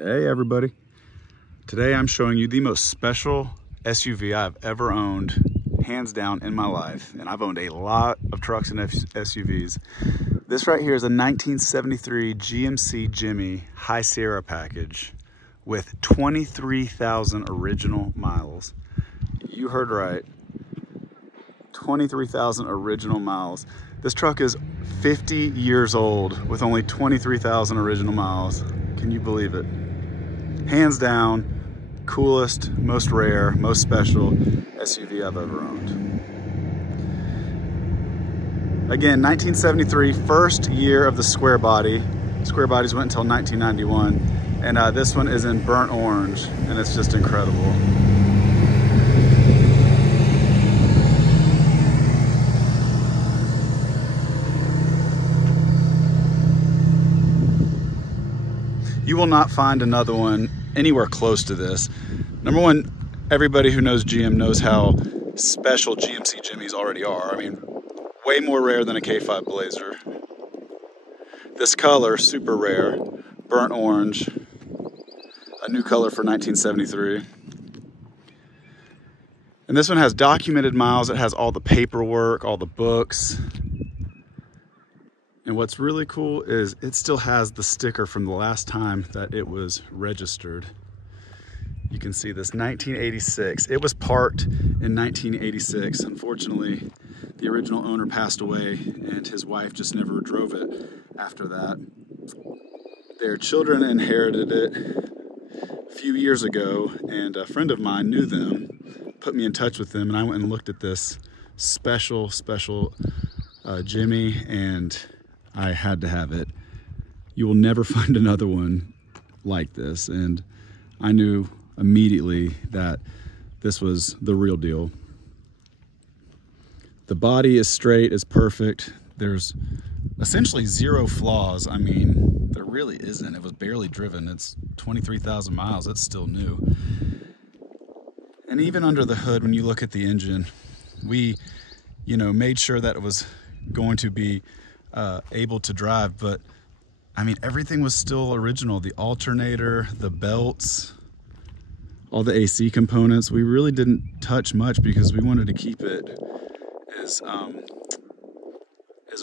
Hey everybody. Today I'm showing you the most special SUV I've ever owned, hands down, in my life. And I've owned a lot of trucks and SUVs. This right here is a 1973 GMC Jimmy High Sierra package with 23,000 original miles. You heard right. 23,000 original miles. This truck is 50 years old with only 23,000 original miles. Can you believe it? Hands down, coolest, most rare, most special SUV I've ever owned. Again, 1973, first year of the square body. Square bodies went until 1991. And this one is in burnt orange, and it's just incredible. You will not find another one anywhere close to this. Number one, everybody who knows GM knows how special GMC Jimmys already are. I mean, way more rare than a K5 Blazer. This color, super rare, burnt orange, a new color for 1973. And this one has documented miles. It has all the paperwork, all the books. And what's really cool is it still has the sticker from the last time that it was registered. You can see this, 1986. It was parked in 1986. Unfortunately, the original owner passed away and his wife just never drove it after that. Their children inherited it a few years ago, and a friend of mine knew them, put me in touch with them, and I went and looked at this special Jimmy, and I had to have it. You will never find another one like this, and I knew immediately that this was the real deal. The body is straight, is perfect. There's essentially zero flaws. I mean, there really isn't. It was barely driven. It's 23,000 miles. It's still new. And even under the hood, when you look at the engine, we, made sure that it was going to be able to drive, but I mean, everything was still original. The alternator, the belts, all the AC components, we really didn't touch much because we wanted to keep it as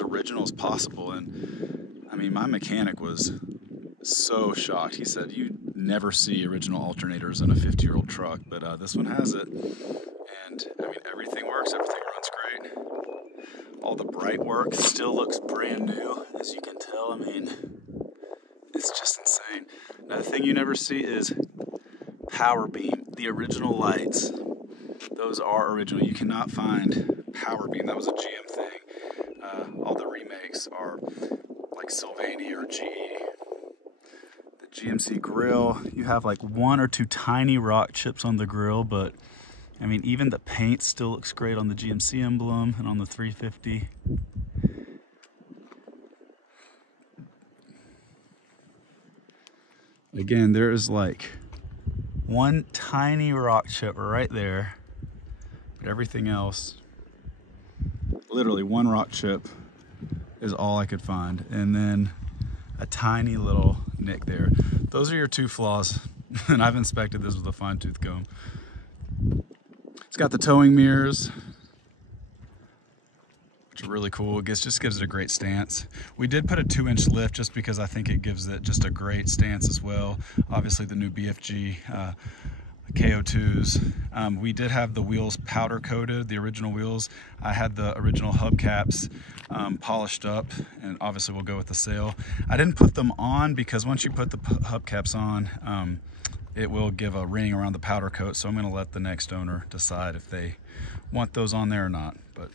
original as possible. And I mean, my mechanic was so shocked. He said, "You never see original alternators in a 50-year-old truck, but this one has it." And I mean, everything works, everything runs great. All the bright work still looks brand new, as you can tell. I mean, it's just insane. Another thing you never see is power beam, the original lights. Those are original. You cannot find power beam. That was a GM thing. All the remakes are like Sylvania or GE. The GMC grill, you have like one or two tiny rock chips on the grill, but I mean, even the paint still looks great on the GMC emblem and on the 350. Again, there is like one tiny rock chip right there, but everything else, literally one rock chip is all I could find. And then a tiny little nick there. Those are your two flaws. And I've inspected this with a fine-tooth comb. It's got the towing mirrors, which are really cool. It just gives it a great stance. We did put a 2-inch lift just because I think it gives it just a great stance as well. Obviously the new BFG KO2s. We did have the wheels powder coated, the original wheels. I had the original hubcaps polished up, and obviously we'll go with the sail. I didn't put them on because once you put the hubcaps on, it will give a ring around the powder coat, so I'm going to let the next owner decide if they want those on there or not. But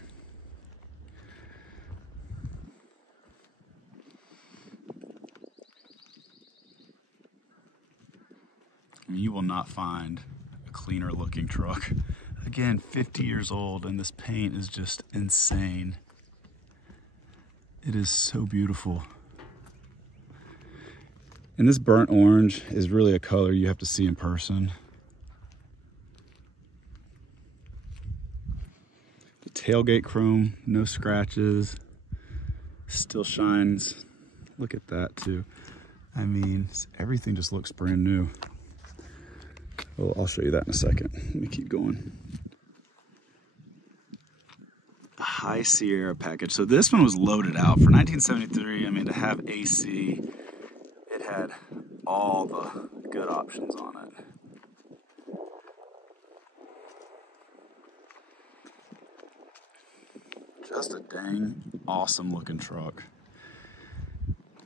I mean, you will not find a cleaner looking truck. Again, 50 years old, and this paint is just insane. It is so beautiful. And this burnt orange is really a color you have to see in person. The tailgate chrome, no scratches, still shines. Look at that too. I mean, everything just looks brand new. Well, I'll show you that in a second. Let me keep going. High Sierra package. So this one was loaded out for 1973. I mean, to have AC, it had all the good options on it. Just a dang awesome looking truck.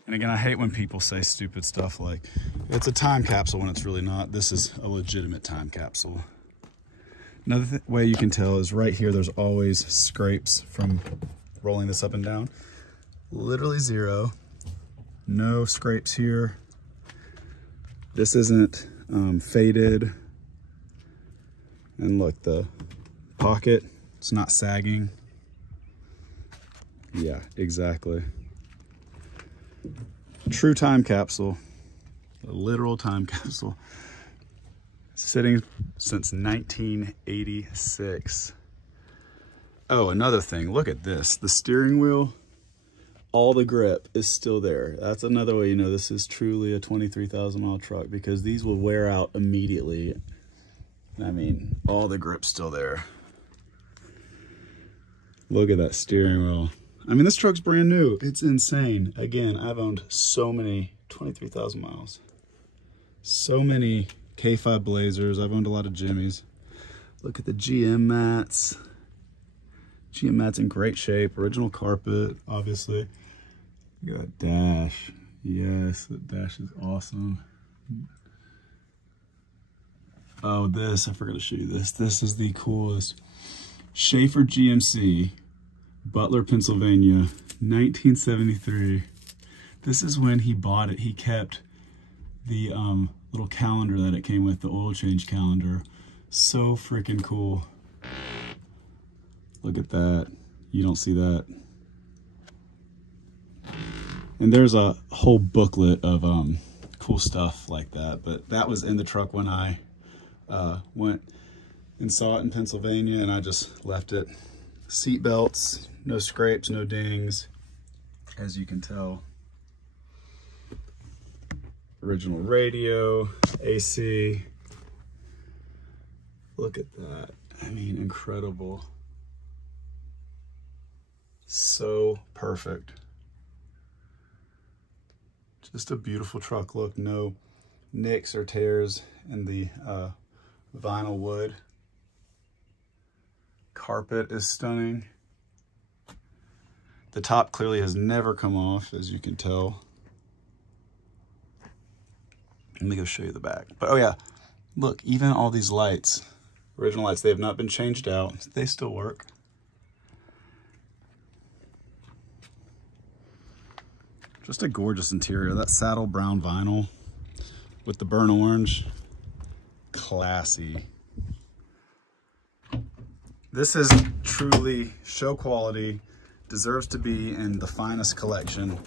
And again, I hate when people say stupid stuff like, it's a time capsule when it's really not. This is a legitimate time capsule. Another way you can tell is right here, there's always scrapes from rolling this up and down. Literally zero. No scrapes here. This isn't faded. And look, the pocket, it's not sagging. Yeah, exactly. True time capsule, a literal time capsule. Sitting since 1986. Oh, another thing, look at this. The steering wheel, all the grip is still there. That's another way you know this is truly a 23,000 mile truck, because these will wear out immediately. I mean, all the grip's still there. Look at that steering wheel. I mean, this truck's brand new. It's insane. Again, I've owned so many 23,000 miles. So many K5 Blazers. I've owned a lot of Jimmys. Look at the GM mats. GM mats in great shape. Original carpet, obviously. Look at that dash. Yes, that dash is awesome. Oh, this, I forgot to show you this. This is the coolest. Schaefer GMC. Butler, Pennsylvania, 1973. This is when he bought it. He kept the little calendar that it came with, the oil change calendar. So freaking cool. Look at that. You don't see that. And there's a whole booklet of cool stuff like that. But that was in the truck when I went and saw it in Pennsylvania, and I just left it. Seat belts, no scrapes, no dings, as you can tell. Original radio, AC. Look at that. I mean, incredible. So perfect. Just a beautiful truck. Look, no nicks or tears in the vinyl wood. Carpet is stunning. The top clearly has never come off, as you can tell. Let me go show you the back. But oh yeah, look, even all these lights, original lights, they have not been changed out. They still work. Just a gorgeous interior. That saddle brown vinyl with the burnt orange, classy. This is truly show quality, deserves to be in the finest collection.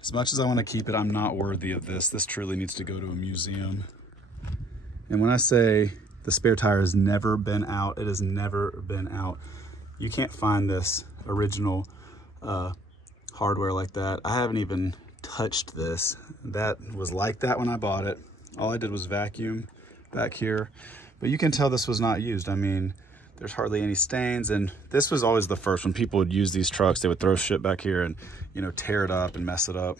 As much as I want to keep it, I'm not worthy of this. This truly needs to go to a museum. And when I say the spare tire has never been out, it has never been out. You can't find this original hardware like that. I haven't even touched this. That was like that when I bought it. All I did was vacuum back here. But you can tell this was not used. I mean, there's hardly any stains, and this was always the first. When people would use these trucks, they would throw shit back here and, you know, tear it up and mess it up.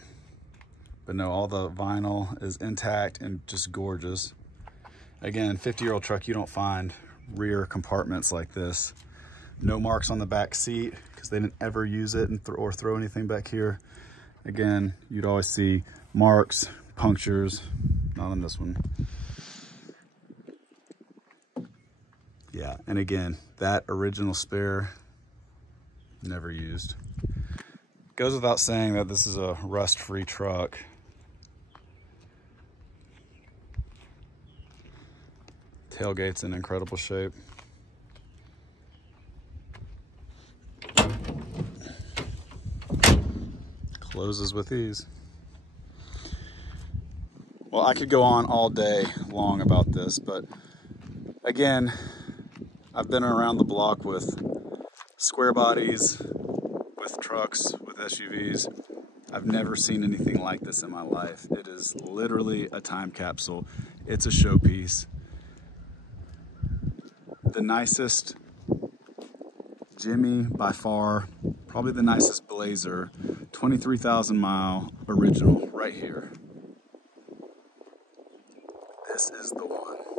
But no, all the vinyl is intact and just gorgeous. Again, 50-year-old truck, you don't find rear compartments like this. No marks on the back seat because they didn't ever use it or throw anything back here. Again, you'd always see marks, punctures, not on this one. Yeah, and again, that original spare, never used. Goes without saying that this is a rust-free truck. Tailgate's in incredible shape. Closes with ease. Well, I could go on all day long about this, but again, I've been around the block with square bodies, with trucks, with SUVs. I've never seen anything like this in my life. It is literally a time capsule. It's a showpiece. The nicest Jimmy by far, probably the nicest Blazer, 23,000 mile original right here. This is the one.